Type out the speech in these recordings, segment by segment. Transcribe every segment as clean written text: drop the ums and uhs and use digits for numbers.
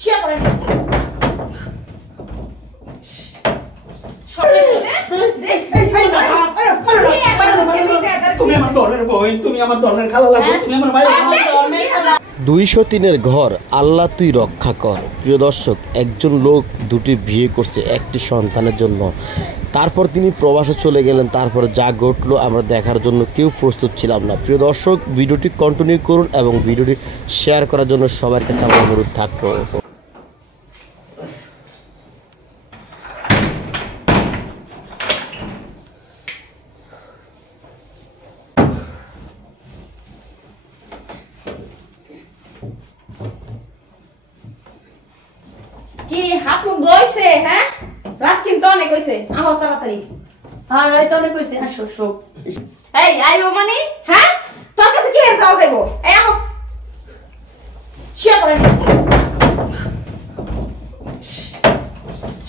শুয়ে পড়েন। তুমি আমার দলের বোন, তুমি আমার দলের খালা লাগো, তুমি আমার মায়ের। 203-এর ঘর আল্লাহ তুই রক্ষা কর। প্রিয় দর্শক, একজন লোক দুটি বিয়ে করছে একটি সন্তানের জন্য, তারপর তিনি প্রবাসে চলে গেলেন। তারপরে যা ঘটলো আমরা দেখার জন্য কেউ প্রস্তুত ছিলাম না। প্রিয় দর্শক, ভিডিওটি কন্টিনিউ করুন এবং ভিডিওটি শেয়ার করার জন্য সবার কাছে আমার অনুরোধ থাকলো। কি হাত মুখ ধোইছে? হ্যাঁ, রাত কিন্তু অনেক হইছে, আমার তাড়াতাড়ি। হ্যাঁ রাত অনেক হইছে, আসো সব। এই আইবো মানে? হ্যাঁ, তোর কাছে কি এর যাওয়া যাইবো? এই আহো, শুয়ে পড়েন।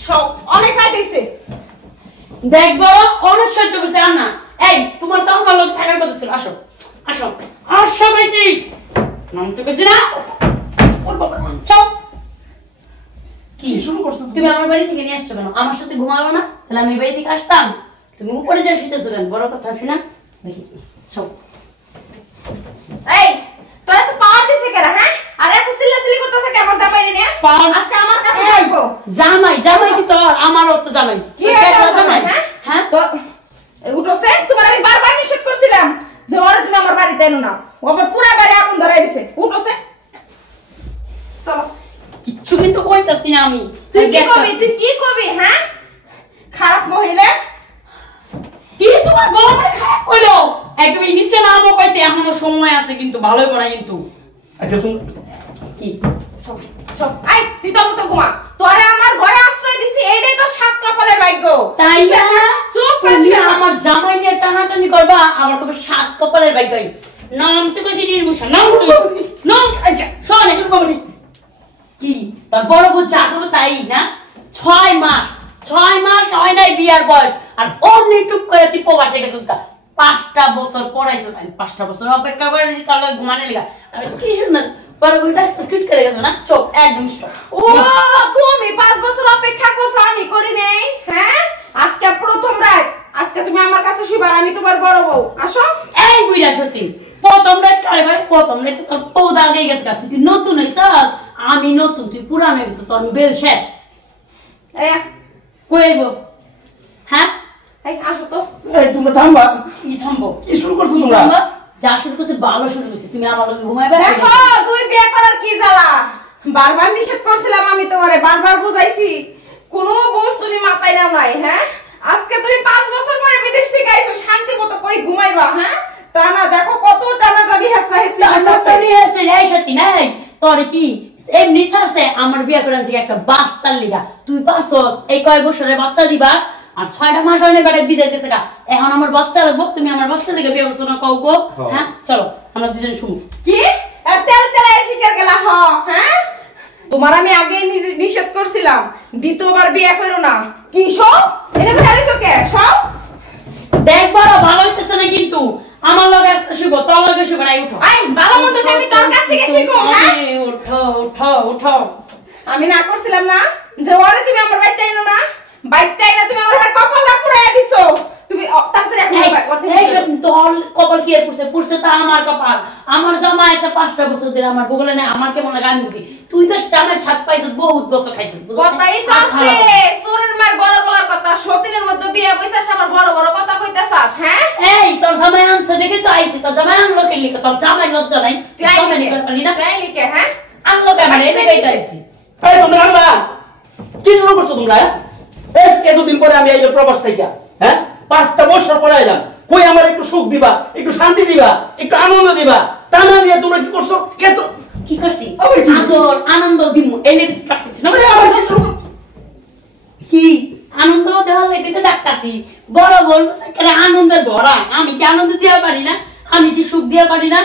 সব অনেক রাত হইছে। দেখবো অনেক সহ্য করছে আর না। এই তোমার তো আমার লোক থাকার কথা ছিল, আসো আসো আসো পাইছি নাম তো কইছি না। চল, কি শুরু করছো তুমি? আমার বাড়ি থেকে নিয়ে আসছো কেন? আমার সাথে ঘুমাবো না? তাহলে আমি বাড়ি থেকে আসতাম। তুমি উপরে যা শুতেছো কেন? বড় কথা আছে না। চল। এই তোরা তো পাওয়ার দিছে কেন? হ্যাঁ, আর এত চিল্লাচিল্লি করতেছে কেন আমার জামাই নিয়ে? আজকে আমার কাছে আইবো। জামাই জামাই কি তোর? আমারও তো জামাই। কি জামাই? হ্যাঁ তো উঠোছে। তোমার আমি বারবার নিষেধ করছিলাম যে ওরে তুমি আমার বাড়িতে এনো না। ও আমার পুরো বাড়ি আগুন ধরাই দিছে। উঠোছে, চলো। কিচ্ছু কিন্তু কইতাছি না আমি। তুই কি কবি? তুই কি কবি? হ্যাঁ, খারাপ মহিলা। কি তোমার বড় বড় খারাপ কইলো? একদমই নিচে নামো কইতে এখনো সময় আছে, কিন্তু ভালো হবে না কিন্তু। আচ্ছা তুমি কি চল চল, আই তুই তো ঘুমা। তোরে আমার ঘরে আশ্রয় দিছি, এইটাই তো সাত কপালের ভাগ্য। তাই না? চুপ করে তুমি থাক। আমার জামাই নিয়ে টানাটানি করবা, আবার কবে সাত কপালের ভাগ্য। নাম তো কইছি নির্মূষণ। নাম তুই নাম। আচ্ছা শোন বাবুনি, কি তোর বড় বউ যা করবে তাই না? 6 মাস হয় নাই বিয়ার বয়স, আর অমনি টুক করে তুই প্রবাসে গেছিস। 5টা বছর পড়াইছো, আমি 5টা বছর অপেক্ষা করে রয়েছি তার লগে ঘুমানে লিগা। আরে কি সুন্দর বড় বউটা কিট করে গেছো না। চোখ একদম স্টপ। ও তুমি 5 বছর অপেক্ষা করছো, আমি করি নাই। হ্যাঁ, আজকে প্রথম রাত। আজকে তুমি আমার কাছে শুইবা, আমি তোমার বড় বউ। আসো। এই বুইড়া সত্যি প্রথম রাত কারে ভাই? প্রথম রাত তোর পৌদা আগে গেছে। তুই নতুন হইছ, আমি নতুন, তুই পুরান হয়ে গেছিস। তোর বেল শেষ। এই কইব হ্যাঁ? এই আসো তো। এই তোমরা থামবা। কি থামবো? কি শুরু করছো তোমরা? যা শুরু করছে ভালো শুরু করছে। তুমি আমার লগে ঘুমাইবা। দেখো তুই বিয়ে করার কি জ্বালা। বারবার নিষেধ করছিলাম আমি তোমারে, বারবার বুঝাইছি, কোনো বস্তু তুমি মাথায় নাও নাই। হ্যাঁ, আজকে তুমি 5 বছর পরে বিদেশ থেকে আইছো, শান্তি মতো কই ঘুমাইবা? হ্যাঁ, তা না দেখো কত টানাটানি হেসরাহেসি করতেছে। এই সত্যি নাই তোর কি এমনি ছাড়ছে আমার বিয়ে করার থেকে একটা বাচ্চার লিগা। তুই পারছস এই কয় বছরের বাচ্চা দিবা, আর 6টা মাস হয়নি বেটা বিদেশ গেছে গা। এখন আমার বাচ্চা লাগবো, তুমি আমার বাচ্চা লিগা বিয়ে করছো না? কও গো। হ্যাঁ চলো আমরা দুজন শুনি। কি তেল তেলে শিকার গেলা? হ্যাঁ, তোমার আমি আগে নিষেধ করছিলাম দ্বিতীয়বার বিয়ে করো না। কি সব এনে ফেলাইছো কে? সব দেখ বড় ভালো হইতেছে না কিন্তু। আমার লগে আসতে শুভ, তোর লগে শুভ নাই। উঠো। আই ভালো মন্দ আমি তোর কাছ থেকে শিখো। হ্যাঁ, উঠো উঠো উঠো। আমি না করছিলাম না যে ওরে তুমি আমার বাইতে আইনো না? বাইতে আইনা তুমি আমার কপালটা পুরাইয়া দিছো। তুমি তাড়াতাড়ি এখন এই সব তোর কপাল কি এর পুরছে? পুরছে তো আমার কপাল। আমার জামাই আছে 5টা বছর ধরে আমার বগলে নাই। আমার কেমন লাগে আমি বুঝি। তুই তো জামাই স্বাদ পাইছিস, বহুত বছর খাইছিস। কথাই তো আছে, চোরের মার বড় গলার কথা। সতীনের মধ্যে বিয়ে বইছাস, আমার বড় বড় কথা কইতাছাস। হ্যাঁ, এই তোর জামাই আনছে দেখি তো আইছি। তোর জামাই আনলো কে লিখে? তোর জামাই লজ্জা নাই? তুই জামাই নিকর পারলি না? তাই লিখে। হ্যাঁ, আনলো কে? মানে এই দেখেই আইছি। এই তোমরা থামবা। কি শুরু করছো তোমরা? এই এতদিন পরে আমি আইলাম প্রবাস থেকে। হ্যাঁ, 5টা বছর পরে আইলাম। কই আমার একটু সুখ দিবা, একটু শান্তি দিবা, একটু আনন্দ দিবা, তা না দিয়ে তোমরা কি করছো? এত কি করছি? আবার কি? আদর আনন্দ দিমু এলে ডাকতেছি না? আবার কি শুরু করছো? কি আনন্দ দেওয়ার লেগে তো ডাকতাছি। বড় বলবো আনন্দের ভরা। আমি কি আনন্দ দিতে পারি না? আমি কি সুখ দিতে পারি না?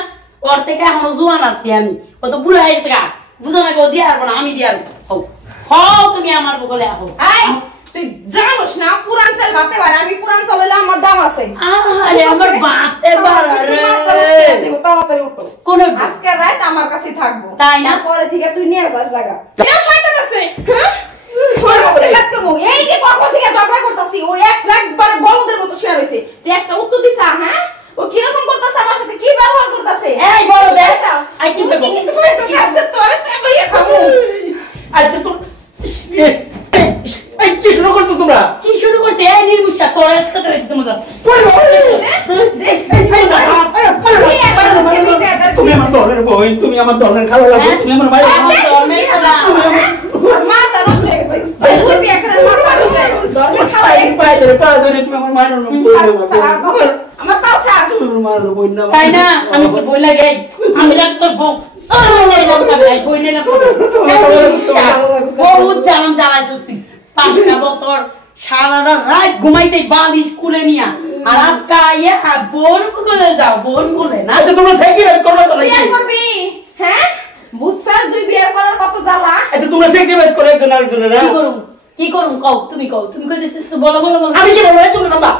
ওর থেকে এখনো জোয়ান আছি আমি। ও তো বুড়া হয়ে গেছে গা। দুজনে কেউ দিয়ে আসবো না, আমি দিয়ে আসবো। হও তুমি আমার বলে আহো। তুই জানোস না পুরান চাল ভাতে পারে, আমি পুরান চাল হলে আমার দাম আছে। আরে আমার ভাতে পারে তাড়াতাড়ি উঠো, কোন আজকে রাত আমার কাছে থাকবো, তাই না? পরে থেকে তুই নিয়ে যাস জায়গা। কেন শয়তান আছে হ্যাঁ? এই যে কখন থেকে ঝগড়া করতাছি, ও একবারে বলদের মতো শুয়ে রইছে, তুই একটা উত্তর দিছা? হ্যাঁ, ও কি রকম করতাছে আমার সাথে, কি ব্যবহার করতাছে? এই বড় দেখ আই কি কিছু কইছিস? আজকে তোরে সেবাইয়া খাবো। আচ্ছা তো এই কি শুরু করছো তোমরা? কি শুরু করছে? এই নির্বুষা তোর আজকে তো হইছে মজা। তুমি আমার দলের বোন, তুমি আমার দলের খালা লাগো, তুমি আমার মায়ের মাথা নষ্ট হয়ে গেছে, তুই বিয়ে করে মাথা নষ্ট হয়ে গেছে, দরকার খাওয়া তুমি আমার মায়ের আমার পাও ছাড়। তাই না? আমি তো বই লাগে, আমি লাগ তোর বউ। বহুত জানাম জ্বালাইছিস তুই, 5টা বছর সারাটা রাত ঘুমাইতে বালিশ খুলে নিয়া, আর আজকে আইয়া বোন কোলে যাও, বোন কোলে না। আচ্ছা তোমরা স্যাক্রিফাইস করবে তো নাকি? বিয়ে করবি? হ্যাঁ, বুঝছাস তুই বিয়ে করার কত জ্বালা? আচ্ছা তোমরা স্যাক্রিফাইস করে একজন আরেকজনের না? কি করুম কও, তুমি কও, তুমি কইতেছিস তো বলো বলো বলো। আমি কি বলবো? তোমরা থামবা।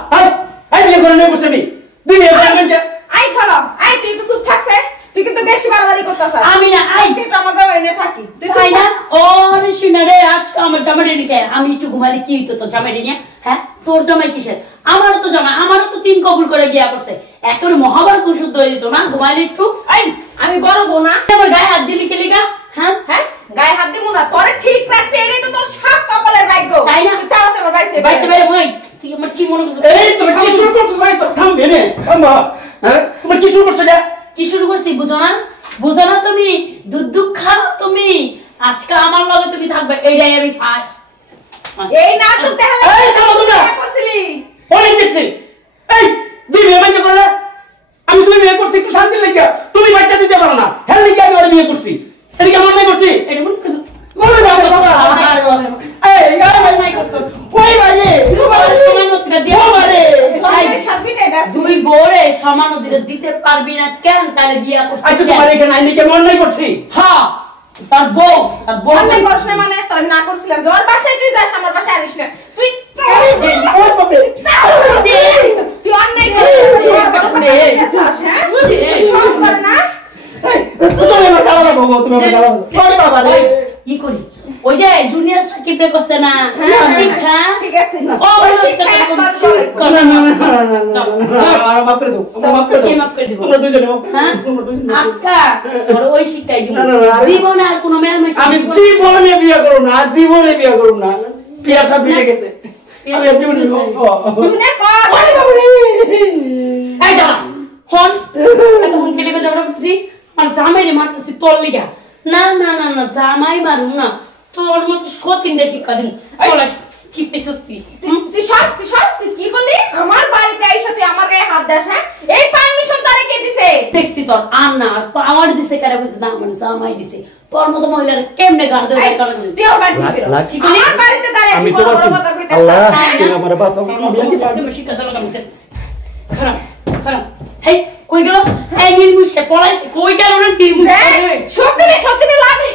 আই বিয়ে করে নেব আমি। দুই বিয়ে করে নেব। আই ছাড়ো, আই তুই একটু চুপ থাকছে, তুই কিন্তু বেশি বাড়াবাড়ি করতাছিস। আমি না আই একটু আমার জামাই এনে থাকি, তুই তাই না? ওরে শুনে রে, আজকে আমার জামাই নিকে আমি একটু ঘুমালে কি হইতো তোর জামাই নিয়ে? হ্যাঁ, তোর জামাই কিসের? আমারও তো জামাই, আমারও তো 3 কবুল করে বিয়া করছে, একেবারে মহাভারত শুদ্ধ হয়ে যেত না ঘুমাইলে একটু। আই আমি বড় বোনা, আমার গায়ে হাত দিলি কে লিগা? হ্যাঁ হ্যাঁ, গায়ে হাত দিমু না, তোরে ঠিক রাখছে, এটাই তো তোর সাত কপালের ভাগ্য। তাই না? তুই তাড়াতাড়ি আমার বাড়িতে বাইতে বাইরে ভাই, তুই আমার কি মনে করছিস? এই তোমরা কি শুরু করছো? ভাই তো থামবে না, থামবা। হ্যাঁ, তোমরা কি শুরু করছো? কি শুরু করছি বুঝো না? বুঝো না তুমি? দুধ খাও তুমি, আজকে আমার লগে তুমি থাকবে, এইটাই আমি ফার্স্ট। এই নাটক দেখালে এই থামো তোমরা। কি করছিলি? অনেক দেখছি। এই দুই বিয়ে বাচ্চা করে না? আমি দুই বিয়ে করছি একটু শান্তি লেগে, তুমি বাচ্চা দিতে পারো না, হ্যাঁ লেগে আমি ওর বিয়ে করছি। এটা কি আমার নাই করছি? এটা মনে করছিস? বলে বাবা বাবা এই আমার নাই করছিস? ওই ভাই তুই বড় সমান অধিকার দিয়ে এই সাতবিটাই দাস দুই বড়ে সমান অধিকার দিতে পারবি না কেন? তাহলে বিয়া করছিস আচ্ছা কেন? তোমার এখানে আইনি কেমন অন্যায় করছি? হ্যাঁ, তার বউ অন্যায় করছ না মানে তোর আমি না করছিলাম, ওর বাসায় তুই যাস, আমার বাসায় আসিস না। তুই তুই অন্যায় করছিস, হ্যাঁ? সব কর না। তুমি আমার গালা লাগো, তুমি আমার গালা লাগো। ওরে বাবা রে। কি করি? ওই যে জুনিয়র সাকিব রে করছে না শিক্ষা, ঠিক আছে, ও ওই শিক্ষা একবার বলে। না না না না মাফ করে দাও, মাফ করে দাও। কে মাফ করে দিব? তোমরা দুইজনে মাফ করে হ্যাঁ, দাও, তোমরা দুইজনে। আজকা ওর ওই শিক্ষাই দিব, না, না, না, জীবনে আর কোনো মেয়ে আমি জীবনে বিয়ে করব না, জীবনে বিয়ে করব না। বিয়ার সাথে মিলে গেছে। আমি আর জীবনে বিয়ে করব না। তুই না কর। ওরে বাবা রে। এই দাঁড়া হন, এত হন কেলে ঝগড়া করছিস? আর জামাই রে মারতেছি তোর লিগা? না না না না, জামাই মারুম না, তোর মতো সতীনটা শিক্ষা দিন। কি পেছস তুই? তুই সর, তুই সর, তুই কি করলি? আমার বাড়িতে আইসা তুই আমার গায়ে হাত দাস? হ্যাঁ, এই পারমিশন তারে কে দিছে? দেখছি তোর আন্না আর পাওয়ার দিছে, কারে কইছে না আমার জামাই দিছে। তোর মতো মহিলারা কেমনে গাড় দেবে এই, কারণ তুই ওর বাড়িতে বেরো। লাগ- আমার বাড়িতে দাঁড়িয়ে আমি কি তো বড় বড় আছি। কথা কইতে আল্লাহ, চাস? তুমি আমারে বাঁচাও। আমি আর কি পারবো? তুমি শিক্ষা দিলো আমি দেখতেছি। খারাপ খারাপ। হেই কই গেল? এই নির্মুষে পলাইছে, কই গেল রে নির্মুষে? দেখ, সত্যি রে, সত্যি রে লাগে।